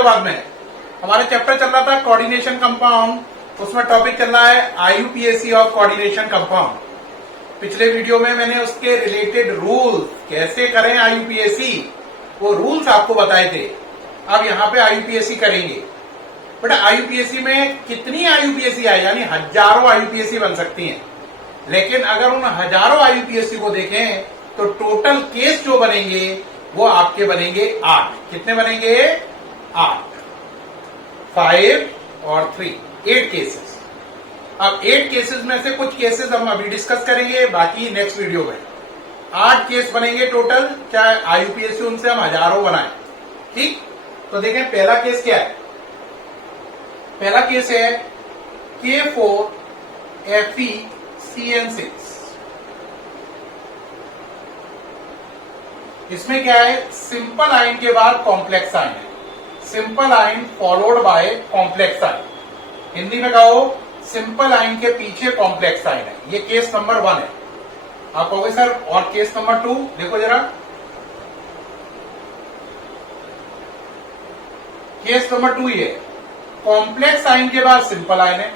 औरंगाबाद में। हमारे चैप्टर चल रहा था कोऑर्डिनेशन कंपाउंड, उसमें टॉपिक चल रहा है आईयूपीएसी ऑफ कोऑर्डिनेशन कंपाउंड। पिछले वीडियो में मैंने उसके रिलेटेड रूल्स कैसे करें आईयूपीएसी, वो रूल्स आपको बताए थे। अब यहाँ पे आईयूपीएसी करेंगे। बट आईयूपीएसी में कितनी आईयूपीएसी आए, यानी हजारों आईयूपीएसी बन सकती हैं। लेकिन अगर उन हजारों आईयूपीएसी को देखें तो टोटल केस जो बनेंगे वो आपके बनेंगे 8। कितने बनेंगे? 8, 5 और 3, 8 केसेस। अब 8 केसेस में से कुछ केसेस हम अभी डिस्कस करेंगे, बाकी नेक्स्ट वीडियो में। 8 केस बनेंगे टोटल, चाहे आईयूपीएसी उनसे हम हजारों बनाएं। ठीक, तो देखें पहला केस क्या है। पहला केस है K4FeCN6। इसमें क्या है, सिंपल आयन के बाद कॉम्प्लेक्स आयन है। Simple ion followed by complex ion. Hindi में कहो सिंपल आयन के पीछे कॉम्प्लेक्स आयन है। ये केस नंबर 1 है। आप कहोगे सर और केस नंबर 2 देखो जरा। केस नंबर 2 ये कॉम्प्लेक्स आयन के बाद सिंपल आयन है।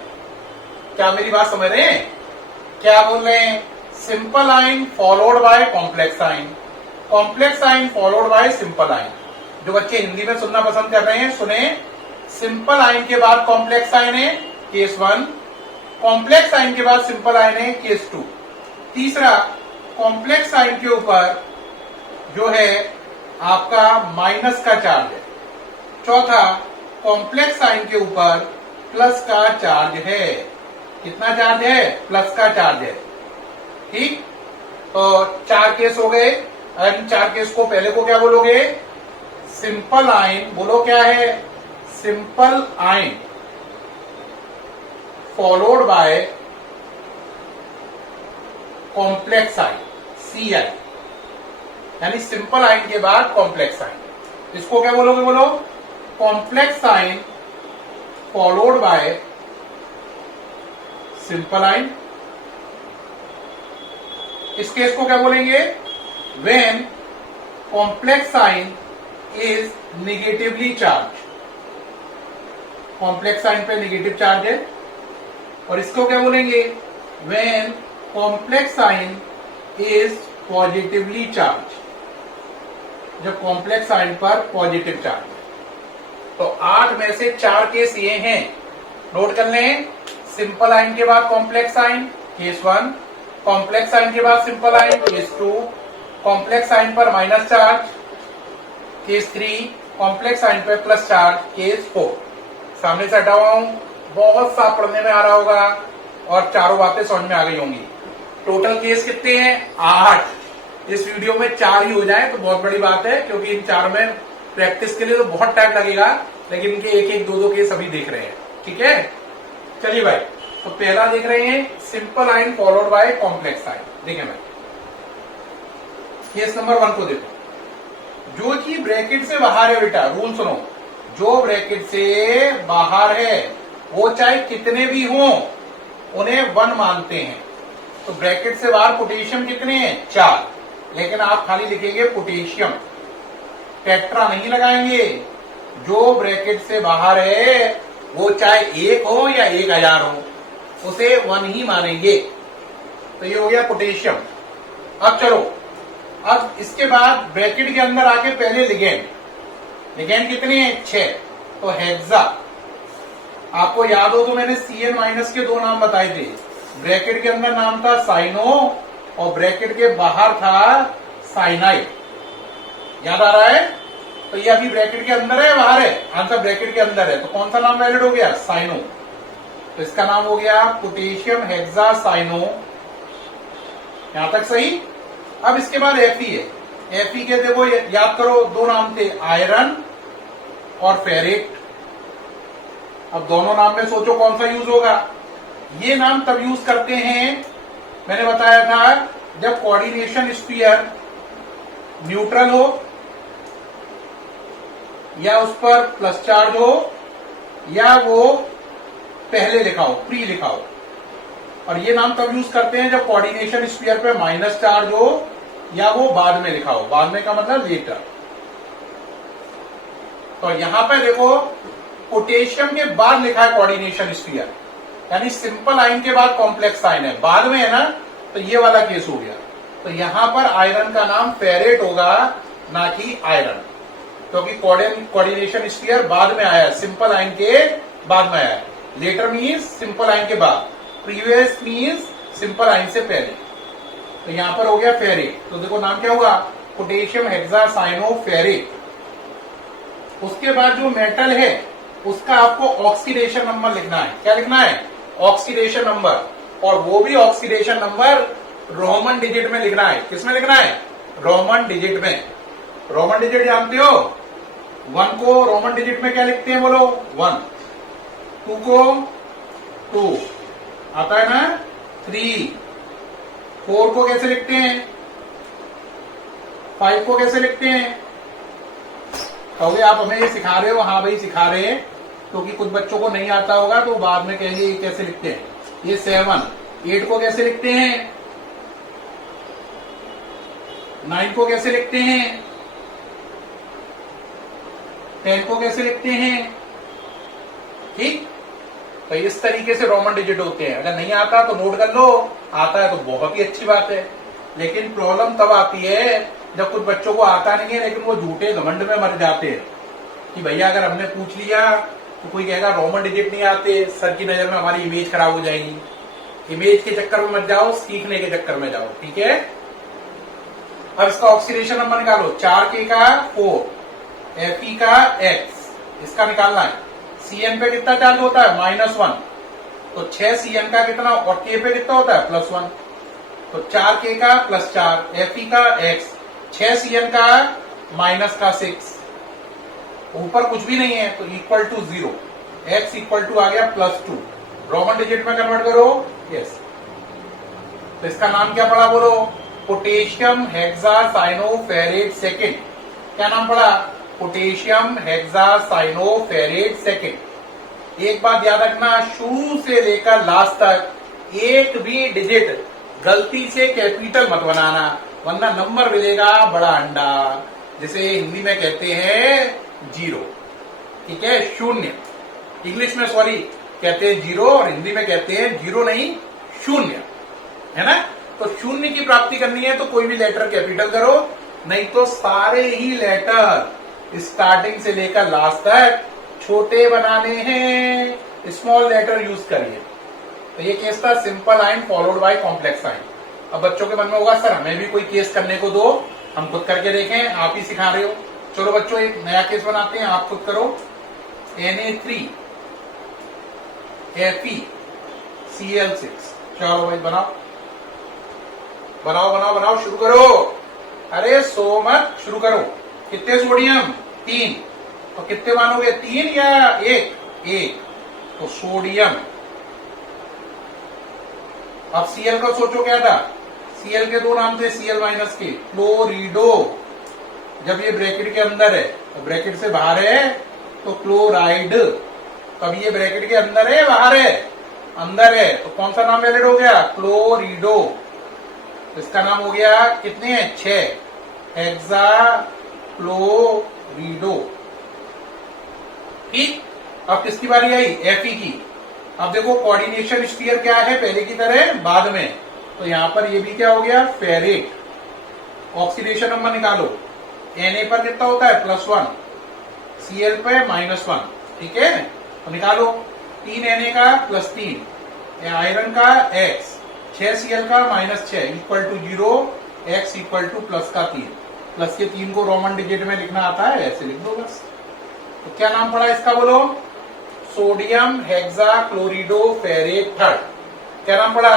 क्या मेरी बात समझ रहे हैं? क्या बोल रहे हैं? Simple ion followed by complex ion, complex ion followed by simple ion. जो बच्चे हिंदी में सुनना पसंद कर रहे हैं सुने। सिंपल आयन के बाद कॉम्प्लेक्स आयन है, केस 1। कॉम्प्लेक्स आयन के बाद सिंपल आयन है, केस 2। तीसरा, कॉम्प्लेक्स आयन के ऊपर जो है आपका माइनस का चार्ज है। चौथा, कॉम्प्लेक्स आयन के ऊपर प्लस का चार्ज है। कितना चार्ज है? प्लस का चार्ज है। ठीक, तो 4 केस हो गए। इन 4 केस को पहले को क्या बोलोगे? Simple ion. बोलो क्या है? Simple ion followed by complex ion, Ci। यानी सिंपल आयन के बाद कॉम्प्लेक्स आयन। इसको क्या बोलोगे? बोलो complex ion followed by simple ion. इस केस को क्या बोलेंगे? When complex ion is negatively charge. Complex ion पे निगेटिव चार्ज है। और इसको क्या बोलेंगे? When complex ion is positively charge. जब कॉम्प्लेक्स आयन पर पॉजिटिव चार्ज। तो 8 में से 4 केस ये हैं, नोट कर लें। सिंपल आयन के बाद complex ion, case 1। Complex ion के बाद simple ion, case 2। Complex ion पर minus charge, case 3। Complex ion पर प्लस चार्ज, केस 4। सामने से हटा हुआ हूं, बहुत साफ पढ़ने में आ रहा होगा और चारों बातें समझ में आ गई होंगी। टोटल केस कितने हैं? 8। इस वीडियो में 4 ही हो जाए तो बहुत बड़ी बात है, क्योंकि इन 4 में प्रैक्टिस के लिए तो बहुत टाइम लगेगा, लेकिन इनके 1-1, 2-2 केस अभी देख रहे हैं। ठीक है, चलिए भाई। तो पहला देख रहे हैं simple ion followed by complex ion. देखें भाई, केस नंबर 1 को देखो। जो चीज ब्रैकेट से बाहर है, बेटा रूल सुनो, जो ब्रैकेट से बाहर है वो चाहे कितने भी हों उन्हें 1 मानते हैं। तो ब्रैकेट से बाहर पोटेशियम कितने हैं? 4। लेकिन आप खाली लिखेंगे पोटेशियम, टेट्रा नहीं लगाएंगे। जो ब्रैकेट से बाहर है वो चाहे 1 हो या 1000 हो, उसे 1 ही मानेंगे। तो ये हो गया पोटेशियम। अब चलो, अब इसके बाद ब्रैकेट के अंदर आके पहले लिगेंड। लिगेंड कितने हैं? 6। तो हेक्सा। आपको याद हो तो मैंने Cn- के 2 नाम बताए थे। ब्रैकेट के अंदर नाम था साइनो और ब्रैकेट के बाहर था साइनाइड। याद आ रहा है? तो ये अभी ब्रैकेट के अंदर है, बाहर है? आंसर ब्रैकेट के अंदर है। तो कौन सा नाम वैलिड हो गया? साइनो। तो इसका नाम हो गया पोटेशियम हेक्सा साइनो। यहां तक सही। अब इसके बाद Fe है। Fe के देखो याद करो, 2 नाम थे, आयरन और फेरेट। अब दोनों नाम में सोचो कौन सा यूज होगा। ये नाम तब यूज करते हैं, मैंने बताया था, जब कोऑर्डिनेशन स्फीयर न्यूट्रल हो या उस पर प्लस चार्ज हो या वो पहले लिखा हो, प्री लिखा हो। और ये नाम तब यूज करते हैं जब कोऑर्डिनेशन स्फीयर पे माइनस चार्ज हो या वो बाद में लिखा हो। बाद में का मतलब लेटर। तो यहां पे देखो पोटेशियम के बाद लिखा है कोऑर्डिनेशन स्फीयर, यानी सिंपल आयन के बाद कॉम्प्लेक्स आयन है, बाद में है ना, तो ये वाला केस हो गया। तो यहां पर आयरन का नाम फेरेट होगा, ना कि आयरन, क्योंकि कोऑर्डिनेशन स्फीयर बाद में आया, सिंपल आयन के बाद में आया। लेटर मीन्स सिंपल आयन के बाद, प्रीवियस मीन्स सिंपल आयन से पहले। तो यहां पर हो गया फेरेट, तो देखो नाम क्या होगा, पोटेशियम हेक्सासाइनोफेरेट। उसके बाद जो मेटल है उसका आपको ऑक्सीडेशन नंबर लिखना है। क्या लिखना है, ऑक्सीडेशन नंबर, और वो भी ऑक्सीडेशन नंबर रोमन डिजिट में लिखना है। किसमें लिखना है, रोमन डिजिट में। रोमन डिजिट जानते हो, 1 को रोमन डिजिट में क्या लिखते हैं, बोलो 1, 2 को 2 आता है ना, 3, 4 को कैसे लिखते हैं, 5 को कैसे लिखते हैं। कहोगे आप हमें ये सिखा रहे हो, हाँ भाई सिखा रहे हैं, क्योंकि कुछ बच्चों को नहीं आता होगा तो बाद में कहेंगे ये कैसे लिखते हैं। ये 7, 8 को कैसे लिखते हैं, 9 को कैसे लिखते हैं, 10 को कैसे लिखते हैं। ठीक, तो इस तरीके से रोमन डिजिट होते हैं। अगर नहीं आता तो नोट कर लो, आता है तो बहुत ही अच्छी बात है। लेकिन प्रॉब्लम तब आती है जब कुछ बच्चों को आता नहीं है, लेकिन वो झूठे घमंड में मर जाते हैं कि भैया अगर हमने पूछ लिया तो कोई कहेगा रोमन डिजिट नहीं आते, सर की नजर में हमारी इमेज खराब हो जाएगी। इमेज के चक्कर में मत जाओ, सीखने के चक्कर में जाओ, ठीक है। अब इसका ऑक्सीडेशन नंबर निकालो, 4K का 4, Fe का X, इसका निकालना है। Cn पे कितना चार्ज होता है, -1, तो 6 Cn का कितना, और K पे कितना होता है, +1, तो 4K का +4, Fe का X, 6 Cn का -6, ऊपर कुछ भी नहीं है तो equal to 0, X equal to आ गया +2। रोमन डिजिट में कन्वर्ट करो, यस। तो इसका नाम क्या पड़ा, बोलो, पोटेशियम हेक्सासाइनोफेरेट सेकेंड। क्या नाम पड़ा, पोटेशियम हेक्सासाइनोफेरेट सेकेंड। एक बात याद रखना, शुरू से लेकर लास्ट तक एक भी डिजिट गलती से कैपिटल मत बनाना, वरना नंबर मिलेगा बड़ा अंडा, जिसे हिंदी में कहते हैं 0, ठीक है, 0। इंग्लिश में सॉरी कहते हैं 0 और हिंदी में कहते हैं 0 नहीं 0, है ना। तो 0 की प्राप्ति करनी है तो कोई भी लेटर कैपिटल करो, नहीं तो सारे ही लेटर स्टार्टिंग से लेकर लास्ट तक छोटे बनाने हैं, स्मॉल लेटर यूज करिए। तो ये केस था simple ion followed by complex ion. अब बच्चों के मन में होगा सर हमें भी कोई केस करने को दो, हम खुद करके देखें, आप ही सिखा रहे हो। चलो बच्चों एक नया केस बनाते हैं, आप खुद करो। Na3 FeCl6, चलो भाई बनाओ बनाओ बनाओ बनाओ, शुरू करो। अरे सो मत, शुरू करो। कितने सोडियम, 3, तो कितने मानोगे, 3 या 1, तो सोडियम। अब Cl का सोचो क्या था, Cl के 2 नाम थे, Cl- के, क्लोरिडो। जब ये ब्रैकेट के अंदर है, तो ब्रैकेट से बाहर है तो क्लोराइड। तब ये ब्रैकेट के अंदर है बाहर है, अंदर है, तो कौन सा नाम वैलिड हो गया, क्लोरिडो। तो इसका नाम हो गया कितने हैं, 6, हेक्सा क्लोरिडो। ठीक, अब किसकी बारी आई, Fe की। अब देखो कोऑर्डिनेशन स्फीयर क्या है, पहले की तरह बाद में, तो यहां पर ये भी क्या हो गया, फेरेट। ऑक्सीडेशन नंबर निकालो, Na पर कितना होता है, +1, Cl पे -1, ठीक है, तो निकालो। 3 Na का +3, आयरन का X, 6 Cl का -6 equal to 0, X equal to plus का 3। प्लस के 3 को रोमन डिजिट में लिखना आता है, ऐसे लिख दो बस। तो क्या नाम पड़ा इसका, बोलो, सोडियम हेक्साक्लोरिडोफेरेट थर्ड। क्या नाम पड़ा,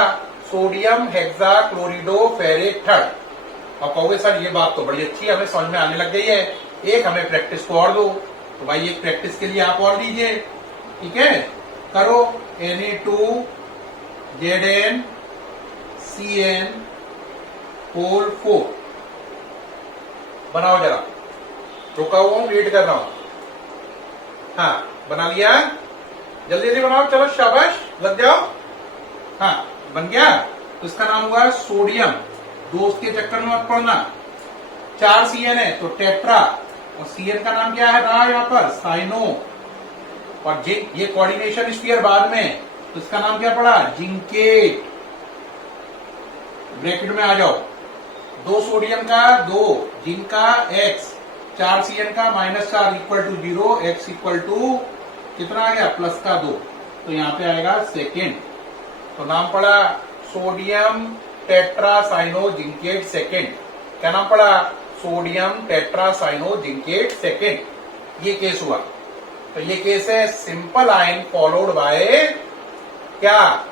सोडियम हेक्साक्लोरिडोफेरेट थर्ड। अब कहोगे सर ये बात तो बड़ी अच्छी है, हमें समझ में आने लग गई है, एक हमें प्रैक्टिस को और दो। तो भाई एक प्रैक्टिस के लिए आप और दीजिए, ठीक है, करो। Na2ZnCn4 बनाओ जरा, रुका हुआ हूं, वेट कर रहा हूं। हाँ बना लिया, जल्दी जल्दी बनाओ, चलो शाबाश, लग जाओ। हाँ बन गया, तो इसका नाम हुआ सोडियम। दोस्त के चक्कर में मत पड़ना, 4 Cn है तो टेट्रा और Cn का नाम क्या है रहा यहाँ पर, साइनो। और ये कोऑर्डिनेशन स्फीयर बाद में, तो इसका नाम क्या पड़ा, जिंकेट। ब्रैकेट में आ जाओ, 2 सोडियम का 2, जिंक का x, 4 Cn का -4 equal to 0, x equal to कितना आ गया, प्लस का 2, तो यहाँ पे आएगा सेकेंड। तो नाम पड़ा सोडियम टेट्रासाइनो जिंकेट सेकेंड। क्या नाम पड़ा, सोडियम टेट्रासाइनो जिंकेट सेकेंड। ये केस हुआ। तो ये केस है सिंपल आयन फॉलोड बाय क्या,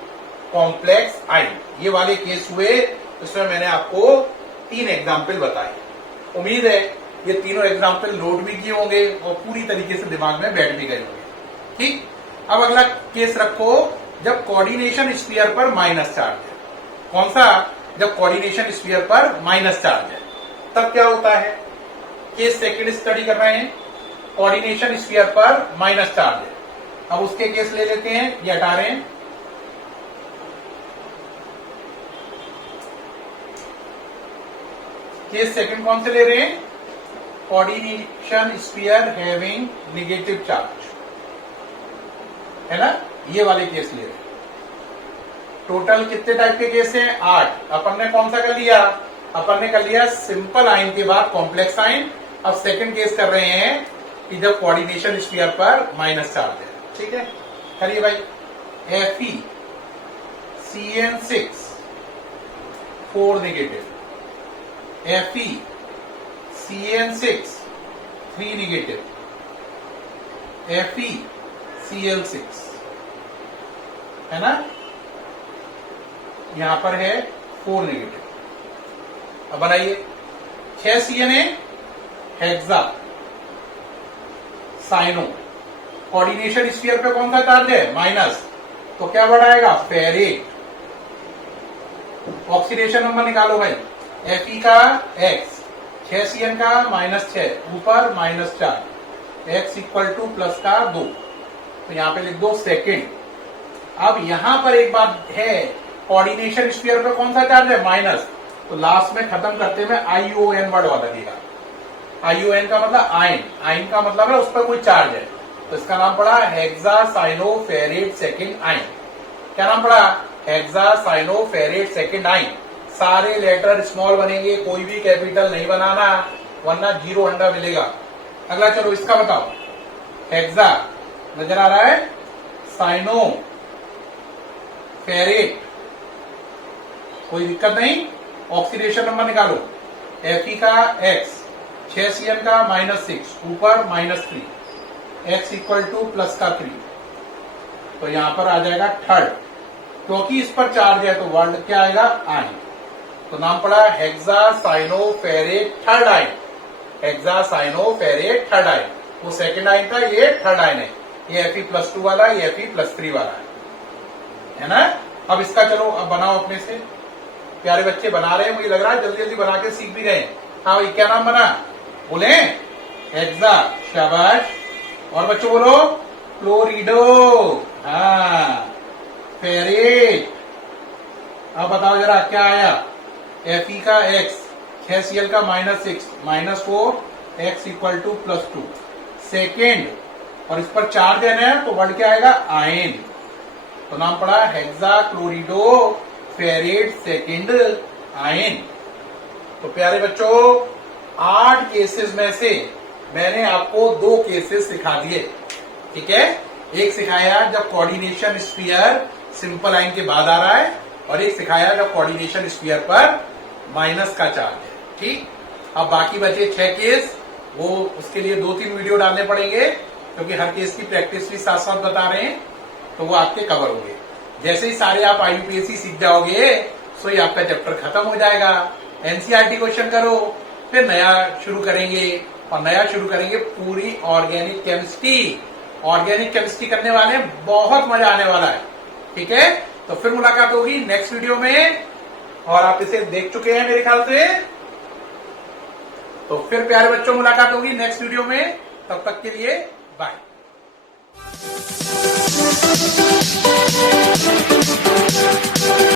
कॉम्प्लेक्स आयन। ये वाले केस हुए, इसमें मैंने आपको 3 एग्जाम्पल बताए। उम्मीद है ये तीनों एग्जाम्पल नोट भी किए होंगे और पूरी तरीके से दिमाग में बैठ भी गए होंगे। ठीक, अब अगला केस रखो जब कोऑर्डिनेशन स्फीयर पर माइनस चार्ज है। कौन सा, जब कोऑर्डिनेशन स्फीयर पर माइनस चार्ज है, तब क्या होता है। केस सेकंड स्टडी कर रहे हैं, कोऑर्डिनेशन स्फीयर पर माइनस चार्ज है। अब उसके केस ले लेते हैं, ये हटा रहे हैं। केस सेकंड कौन से ले रहे हैं, coordination sphere having negative charge, है ना, ये वाले केस ले रहे हैं। टोटल कितने टाइप के केस हैं, 8। अपन ने कौन सा कर लिया, अपन ने कर लिया सिंपल आयन के बाद कॉम्प्लेक्स आयन। अब सेकंड केस कर रहे हैं कि जब कोऑर्डिनेशन स्फीयर पर माइनस चार्ज है। ठीक है, करिए भाई। FeCN6 4 negative, FeCN6 3 negative, FeCl6, है ना, यहां पर है 4 नेगेटिव। अब बनाइए 6 Cn है हेक्सा साइनो, कोऑर्डिनेशन स्फीयर पे कौन सा चार्ज है, माइनस, तो क्या बढ़ाएगा, फेरेट। ऑक्सीडेशन नंबर निकालो भाई, Fe का x, 6 Cn का -6, ऊपर -4, x इक्वल टू प्लस का 2, तो यहां पे लिख दो सेकेंड। अब यहां पर एक बात है, कोऑर्डिनेशन स्फीयर पे कौन सा चार्ज है, माइनस, तो लास्ट में खत्म करते हुए ION वर्ड वाला देगा। ION का मतलब आयन, आयन का मतलब है उस पर कोई चार्ज है, तो इसका नाम पड़ा हेक्सासाइनोफेरेट सेकेंड आयन। क्या नाम पड़ा, हेक्सासाइनोफेरेट सेकेंड आयन। सारे लेटर स्मॉल बनेंगे, कोई भी कैपिटल नहीं बनाना, वरना 0 अंडा मिलेगा। अगला चलो इसका बताओ, हेक्सा नजर आ रहा है, साइनो फेरेट, कोई दिक्कत नहीं। ऑक्सीडेशन नंबर निकालो, Fe का x, 6 Cn का -6, ऊपर -3, x इक्वल टू प्लस का 3, तो यहां पर आ जाएगा थर्ड, क्योंकि इस पर चार्ज है तो वर्ड क्या आएगा, आयन। तो नाम पड़ा hexacyanoferrate third ion, hexacyanoferrate third ion. वो सेकेंड आयन था, ये थर्ड आयन है, ये Fe+2 वाला, ये Fe+3 वाला है ना। अब इसका चलो अब बनाओ अपने से, प्यारे बच्चे बना रहे हैं, मुझे लग रहा है जल्दी जल्दी बना के सीख भी गए। हाँ भाई, क्या नाम बना, बोले हेक्सा, शाबाश। और बच्चों बोलो क्लोरिडो, हाँ फेरेट। अब बताओ जरा क्या आया, Fe का x, 6 Cl का -6, -4, x इक्वल टू +2 सेकेंड, और इस पर चार्ज है ना, तो वर्ड क्या आएगा, आयन। तो नाम पड़ा हेक्सा क्लोरिडो फेरेट सेकेंड आयन। तो प्यारे बच्चों, 8 केसेस में से मैंने आपको 2 केसेस सिखा दिए। ठीक है, एक सिखाया जब कोऑर्डिनेशन स्फीयर सिंपल आयन के बाद आ रहा है, और एक सिखाया जब कोऑर्डिनेशन स्फीयर पर माइनस का चार्ज है। ठीक, अब बाकी बचे 6 केस, वो उसके लिए 2-3 वीडियो डालने पड़ेंगे, क्योंकि हर केस की प्रैक्टिस भी साथ साथ बता रहे हैं, तो वो आपके कवर होंगे। जैसे ही सारे आप IUPAC सीख जाओगे, सो ही आपका चैप्टर खत्म हो जाएगा। NCERT क्वेश्चन करो, फिर नया शुरू करेंगे, और नया शुरू करेंगे पूरी ऑर्गेनिक केमिस्ट्री। ऑर्गेनिक केमिस्ट्री करने वाले, बहुत मजा आने वाला है। ठीक है, तो फिर मुलाकात होगी नेक्स्ट वीडियो में, और आप इसे देख चुके हैं मेरे ख्याल से। तो फिर प्यारे बच्चों मुलाकात होगी नेक्स्ट वीडियो में, तब तक के लिए बाय।